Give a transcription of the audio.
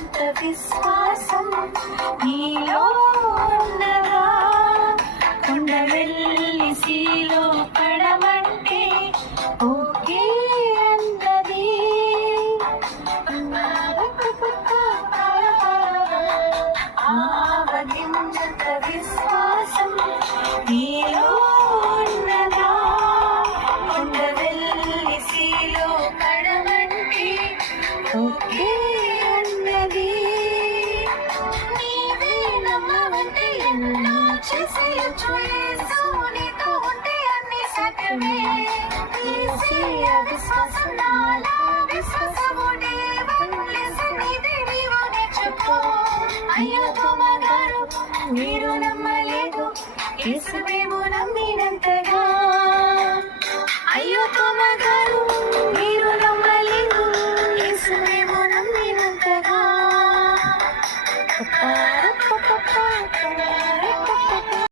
ఉన్నంత విశ్వాసం నీలో ఉన్నదా? కొండ వెళ్ళి సీలో పడమంటే ఓకే అన్నది. ఆవగింజంత విశ్వాసం నీలో ఉన్నదా? కొండ వెళ్ళి సీలో పడమంటే ఓకే అన్నది. నీవే నమ్మవంటే ఎన్నో చేసేయొచ్చు. యేసు నీతో ఉంటే అన్ని సాధ్యమే. యేసయ్య విశ్వాసం నాలా విశ్వాసము దేవన్లేసి నీదే నీవు నేర్చుకో. అయ్యో తోమగారు మీరు నమ్మలేదు యేసు మేము నమ్మినంతగా. అయ్యో తోమగారు మీరు నమ్మలేదు యేసు మేము నమ్మినంతగా.